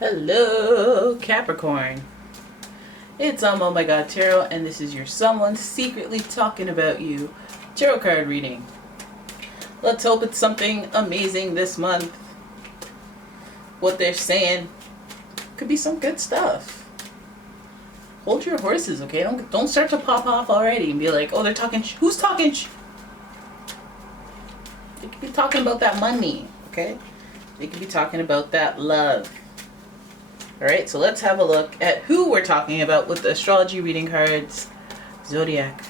Hello, Capricorn. It's Oh My God Tarot, and this is your someone secretly talking about you tarot card reading. Let's hope it's something amazing this month. What they're saying could be some good stuff. Hold your horses, okay? Don't start to pop off already and be like, oh, they're talking. Who's talking? They could be talking about that money, okay? They could be talking about that love. Alright, so let's have a look at who we're talking about with the astrology reading cards. Zodiac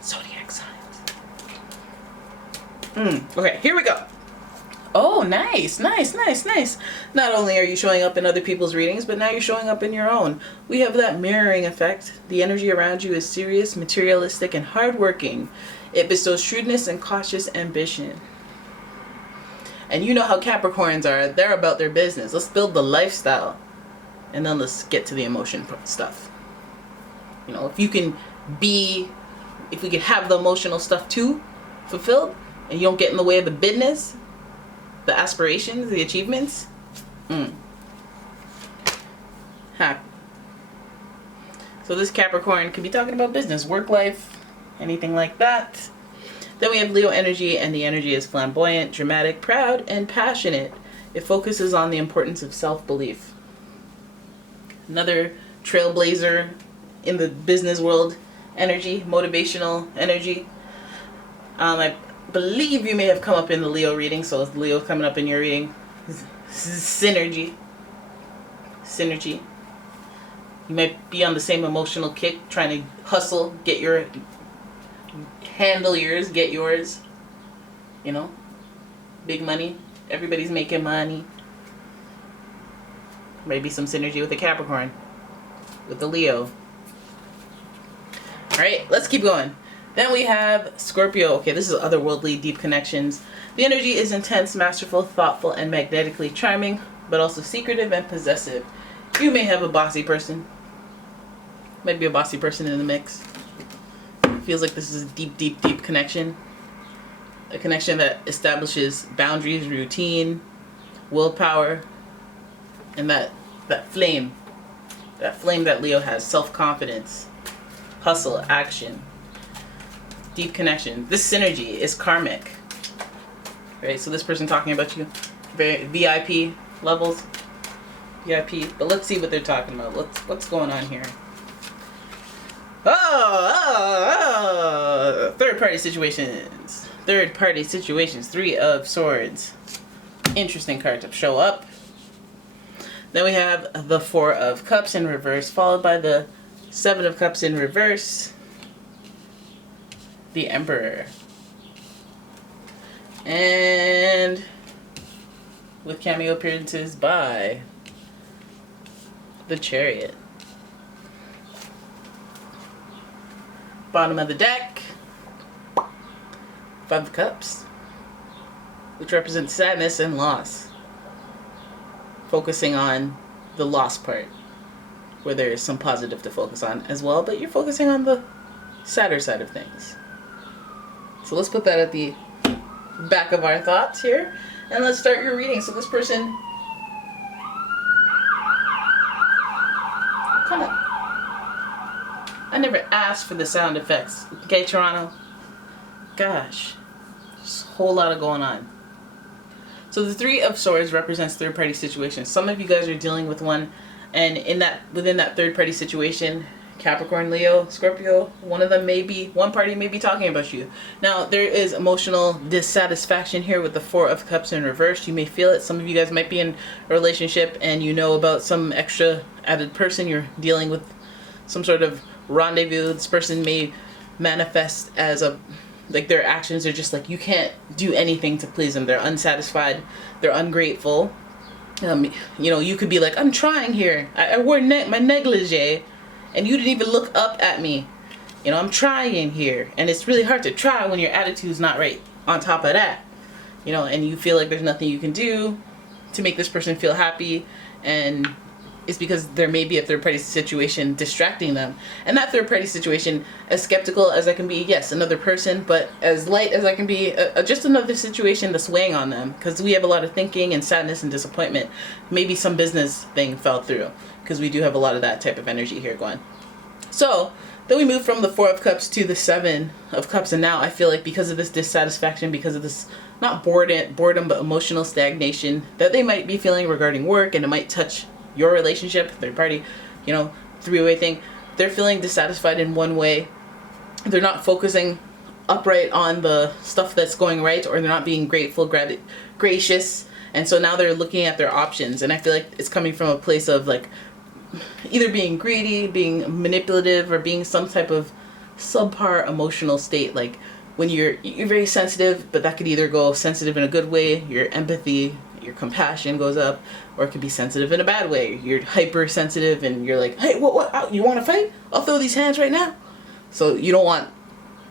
signs. Okay, here we go. Oh, nice. Not only are you showing up in other people's readings, but now you're showing up in your own. We have that mirroring effect. The energy around you is serious, materialistic, and hardworking. It bestows shrewdness and cautious ambition. And you know how Capricorns are. They're about their business. Let's build the lifestyle. And then let's get to the emotion stuff. You know, if we could have the emotional stuff too fulfilled, and you don't get in the way of the business, the aspirations, the achievements, happy. So this Capricorn could be talking about business, work life, anything like that. Then we have Leo energy, and the energy is flamboyant, dramatic, proud, and passionate. It focuses on the importance of self-belief. Another trailblazer in the business world energy, motivational energy. I believe you may have come up in the Leo reading, so it's Leo coming up in your reading. Synergy. You might be on the same emotional kick, trying to hustle, get yours, you know, big money. Everybody's making money. Maybe some synergy with the Capricorn, with the Leo. All right, let's keep going. Then we have Scorpio. Okay, this is otherworldly, deep connections. The energy is intense, masterful, thoughtful, and magnetically charming, but also secretive and possessive. You may have a bossy person. Might be a bossy person in the mix. Feels like this is a deep connection. A connection that establishes boundaries, routine, willpower, and that flame that Leo has, self-confidence, hustle, action, deep connection. This synergy is karmic. Right? So this person talking about you, very VIP levels. VIP. But let's see what they're talking about. What's going on here? Third party situations. Three of Swords. Interesting card to show up. Then we have the Four of Cups in reverse, followed by the Seven of Cups in reverse. The Emperor. And with cameo appearances by the Chariot. Bottom of the deck, Five of Cups, which represents sadness and loss. Focusing on the loss part, where there is some positive to focus on as well, but you're focusing on the sadder side of things. So let's put that at the back of our thoughts here, and let's start your reading. So this person I never asked for the sound effects. Okay, Toronto? Gosh. There's a whole lot of going on. So the Three of Swords represents third-party situations. Some of you guys are dealing with one, and within that third-party situation, Capricorn, Leo, Scorpio, one party may be talking about you. Now, there is emotional dissatisfaction here with the Four of Cups in reverse. You may feel it. Some of you guys might be in a relationship and you know about some extra added person. You're dealing with some sort of rendezvous. This person may manifest as their actions are just like, you can't do anything to please them. They're unsatisfied. They're ungrateful. You could be like, I'm trying here. I wore my negligee and you didn't even look up at me. I'm trying here. And it's really hard to try when your attitude's not right on top of that. And you feel like there's nothing you can do to make this person feel happy, and is because there may be a third party situation distracting them. And that third party situation, as skeptical as I can be, yes, another person, but as light as I can be, just another situation that's weighing on them. Because we have a lot of thinking and sadness and disappointment. Maybe some business thing fell through, because we do have a lot of that type of energy here going. So then we move from the Four of Cups to the Seven of Cups, and now I feel like because of this dissatisfaction, because of this, not boredom, but emotional stagnation that they might be feeling regarding work, and it might touch your relationship, third party, you know, three-way thing. They're feeling dissatisfied in one way. They're not focusing upright on the stuff that's going right, or they're not being grateful, gracious. And so now they're looking at their options. And I feel like it's coming from a place of like either being greedy, being manipulative, or being some type of subpar emotional state. Like when you're very sensitive, but that could either go sensitive in a good way, your empathy, your compassion goes up, or it could be sensitive in a bad way. You're hypersensitive and you're like, hey, what, you want to fight? I'll throw these hands right now. So you don't want,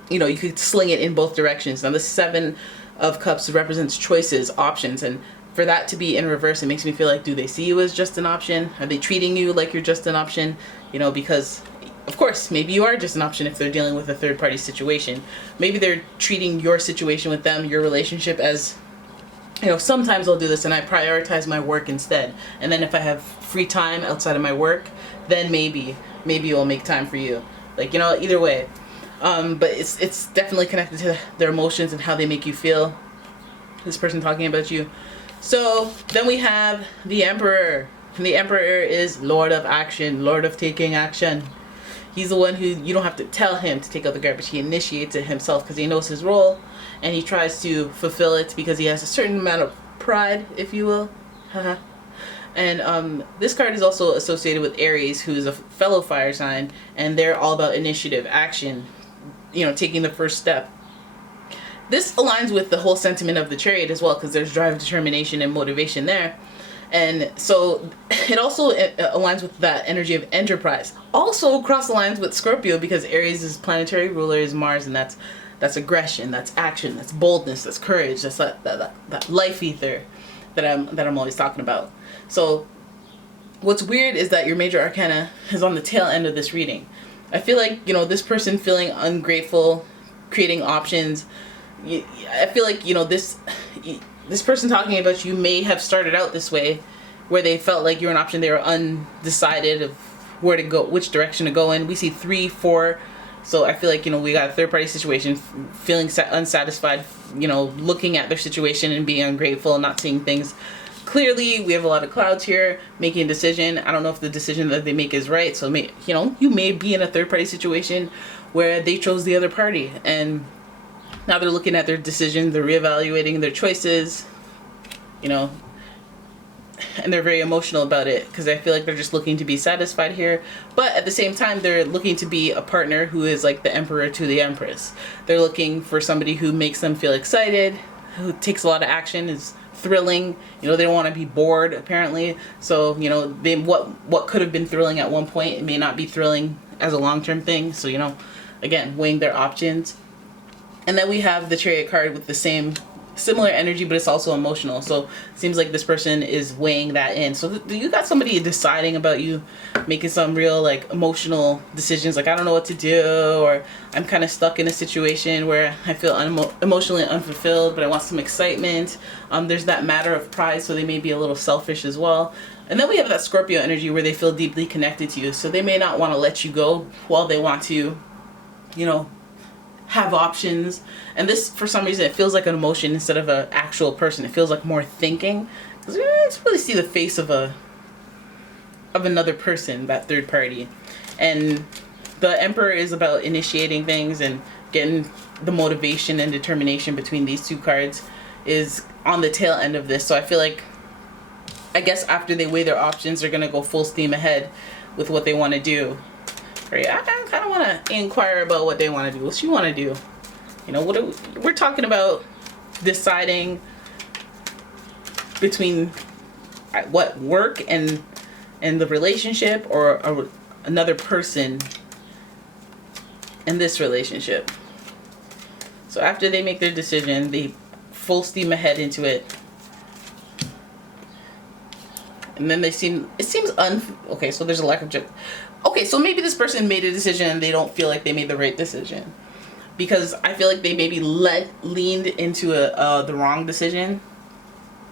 you know, you could sling it in both directions. Now the Seven of Cups represents choices, options, and for that to be in reverse, it makes me feel like, do they see you as just an option? Are they treating you like you're just an option? You know, because of course, maybe you are just an option if they're dealing with a third party situation. Maybe they're treating your situation with them, your relationship, as, you know, sometimes I'll do this and I prioritize my work instead. And then if I have free time outside of my work, then maybe you'll make time for you. Like, you know, either way. But it's definitely connected to their emotions and how they make you feel. This person talking about you. So then we have the Emperor. The Emperor is Lord of Action, Lord of taking action. He's the one who you don't have to tell him to take out the garbage. He initiates it himself because he knows his role, and he tries to fulfill it because he has a certain amount of pride, if you will. And this card is also associated with Aries, who's a fellow fire sign, and they're all about initiative, action, you know, taking the first step. This aligns with the whole sentiment of the Chariot as well, because there's drive, determination, and motivation there. And so it also aligns with that energy of enterprise. Also cross aligns with Scorpio, because Aries' planetary ruler is Mars, and that's aggression, that's action, that's boldness, that's courage, that's that life ether that I'm always talking about. So what's weird is that your major arcana is on the tail end of this reading. I feel like, you know, this person feeling ungrateful, creating options. I feel like, you know, this person talking about you may have started out this way, where they felt like you're an option. They were undecided of where to go, which direction to go in. We see 3, 4. So I feel like, you know, we got a third party situation, feeling unsatisfied, you know, looking at their situation and being ungrateful, not seeing things clearly. We have a lot of clouds here, making a decision. I don't know if the decision that they make is right. So, you may be in a third party situation where they chose the other party, and now they're looking at their decision, they're reevaluating their choices, you know, and they're very emotional about it, because I feel like they're just looking to be satisfied here. But at the same time, they're looking to be a partner who is like the Emperor to the Empress. They're looking for somebody who makes them feel excited, who takes a lot of action, is thrilling. You know, they don't want to be bored, apparently. So, you know, what could have been thrilling at one point, it may not be thrilling as a long-term thing. So, you know, again, weighing their options. And then we have the Chariot card with the similar energy, but it's also emotional. So it seems like this person is weighing that in. So you got somebody deciding about you, making some real like emotional decisions, like I don't know what to do, or I'm kind of stuck in a situation where I feel emotionally unfulfilled, but I want some excitement. There's that matter of pride, so they may be a little selfish as well. And then we have that Scorpio energy where they feel deeply connected to you. So they may not want to let you go while they want to, you know, have options. And this, for some reason, it feels like an emotion instead of an actual person. It feels like more thinking, because it's really see the face of another person, that third party. And the Emperor is about initiating things, and getting the motivation and determination between these two cards is on the tail end of this. So I feel like, I guess after they weigh their options, they're gonna go full steam ahead with what they want to do. Right? I kind of want to inquire about what they want to do. What you want to do? You know, we're talking about deciding between what, work and the relationship, or another person in this relationship. So after they make their decision, they full steam ahead into it. And then it seems okay, so there's a lack of okay, so maybe this person made a decision and they don't feel like they made the right decision. Because I feel like they maybe leaned into the wrong decision.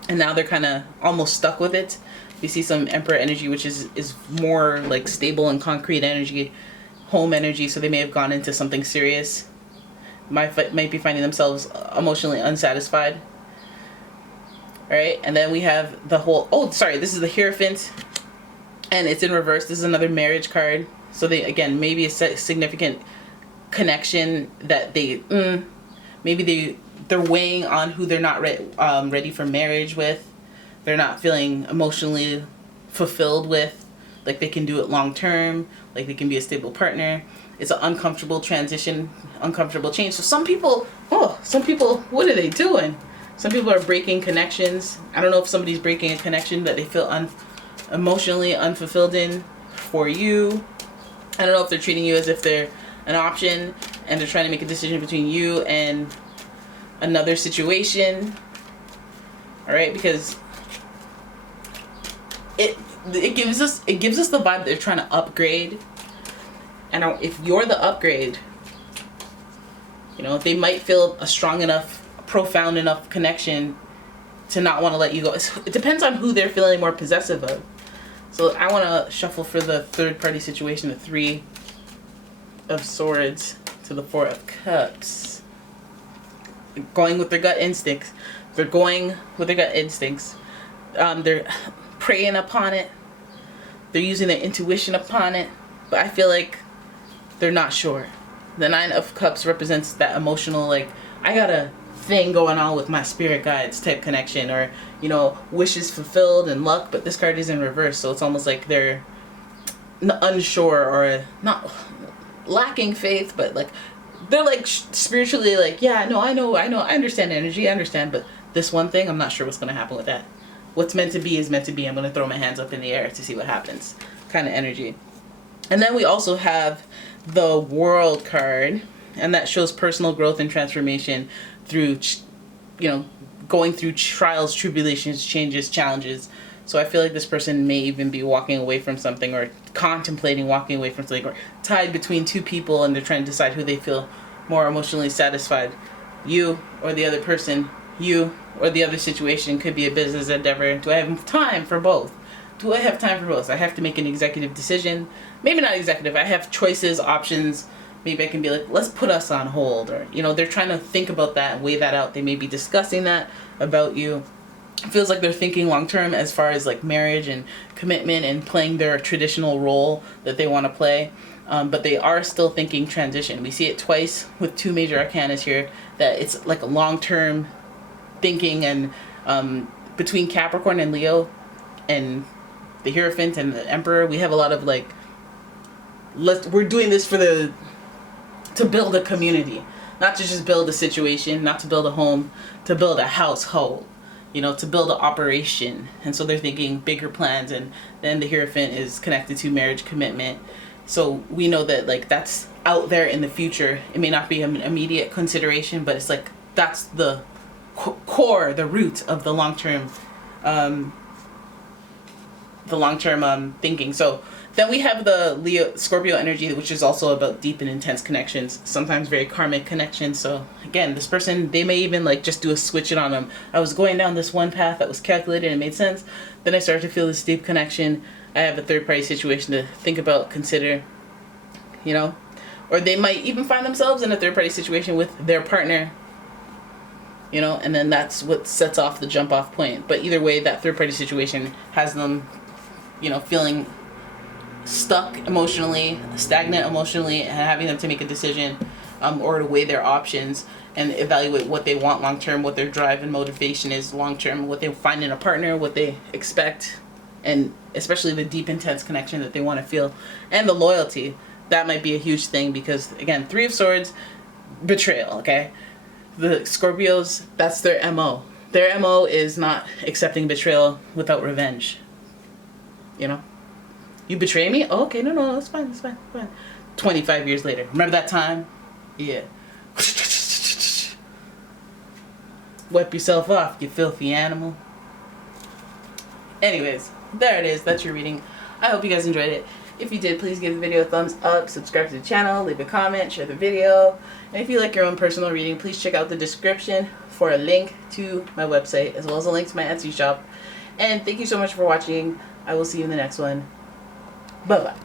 And now they're kind of almost stuck with it. You see some Emperor energy, which is more like stable and concrete energy, home energy. So they may have gone into something serious. Might be finding themselves emotionally unsatisfied. All right, and then we have the whole. Oh, sorry, this is the Hierophant, and it's in reverse. This is another marriage card. So they again maybe a significant connection that they maybe they're weighing on who they're not ready for marriage with. They're not feeling emotionally fulfilled with, like they can do it long term, like they can be a stable partner. It's an uncomfortable transition, uncomfortable change. So some people, what are they doing? Some people are breaking connections. I don't know if somebody's breaking a connection that they feel emotionally unfulfilled in for you. I don't know if they're treating you as if they're an option and they're trying to make a decision between you and another situation. All right, because it gives us the vibe they're trying to upgrade. And if you're the upgrade, you know, they might feel a strong enough, profound enough connection to not want to let you go. It depends on who they're feeling more possessive of. So I want to shuffle for the third party situation, the 3 of Swords to the 4 of Cups. Going with their gut instincts. They're going with their gut instincts. They're preying upon it. They're using their intuition upon it. But I feel like they're not sure. The 9 of Cups represents that emotional, like, I got a thing going on with my spirit guides type connection, or, you know, wishes fulfilled and luck. But this card is in reverse, so it's almost like they're unsure or not lacking faith, but like they're like spiritually like, yeah, no, I know, I understand energy, I understand, but this one thing, I'm not sure what's going to happen with that. What's meant to be is meant to be. I'm going to throw my hands up in the air to see what happens kind of energy. And then we also have the World card, and that shows personal growth and transformation through, you know, going through trials, tribulations, changes, challenges. So I feel like this person may even be walking away from something, or contemplating walking away from something, or tied between 2 people and they're trying to decide who they feel more emotionally satisfied. You or the other person, you or the other situation. Could be a business endeavor. Do I have time for both? Do I have time for both? I have to make an executive decision. Maybe not executive. I have choices, options. Maybe I can be like, let's put us on hold. Or, you know, they're trying to think about that and weigh that out. They may be discussing that about you. It feels like they're thinking long term as far as like marriage and commitment and playing their traditional role that they want to play. But they are still thinking transition. We see it twice with 2 major arcanas here, that it's like a long term thinking. And between Capricorn and Leo and the Hierophant and the Emperor, we have a lot of like, we're doing this to build a community, not to just build a situation, not to build a home, to build a household, you know, to build an operation. And so they're thinking bigger plans. And then the Hierophant is connected to marriage commitment. So we know that like that's out there in the future. It may not be an immediate consideration, but it's like that's the core, the root of the long-term thinking. So then we have the Scorpio energy, which is also about deep and intense connections, sometimes very karmic connections. So again, this person, they may even like just do a switch it on them. I was going down this one path that was calculated and it made sense. Then I started to feel this deep connection. I have a third party situation to think about, consider, you know, or they might even find themselves in a third party situation with their partner, you know, and then that's what sets off the jump off point. But either way, that third party situation has them, you know, feeling stuck emotionally, stagnant emotionally, and having them to make a decision or to weigh their options and evaluate what they want long term, what their drive and motivation is long term, what they find in a partner, what they expect, and especially the deep intense connection that they want to feel, and the loyalty. That might be a huge thing because again, 3 of Swords, betrayal. Okay, the Scorpios, that's their MO. Their MO is not accepting betrayal without revenge. You know, you betray me? Oh, okay, no, it's fine, it's fine. 25 years later, remember that time? Yeah. Wipe yourself off, you filthy animal. Anyways, there it is. That's your reading. I hope you guys enjoyed it. If you did, please give the video a thumbs up, subscribe to the channel, leave a comment, share the video. And if you like your own personal reading, please check out the description for a link to my website, as well as a link to my Etsy shop. And thank you so much for watching. I will see you in the next one. Bye-bye.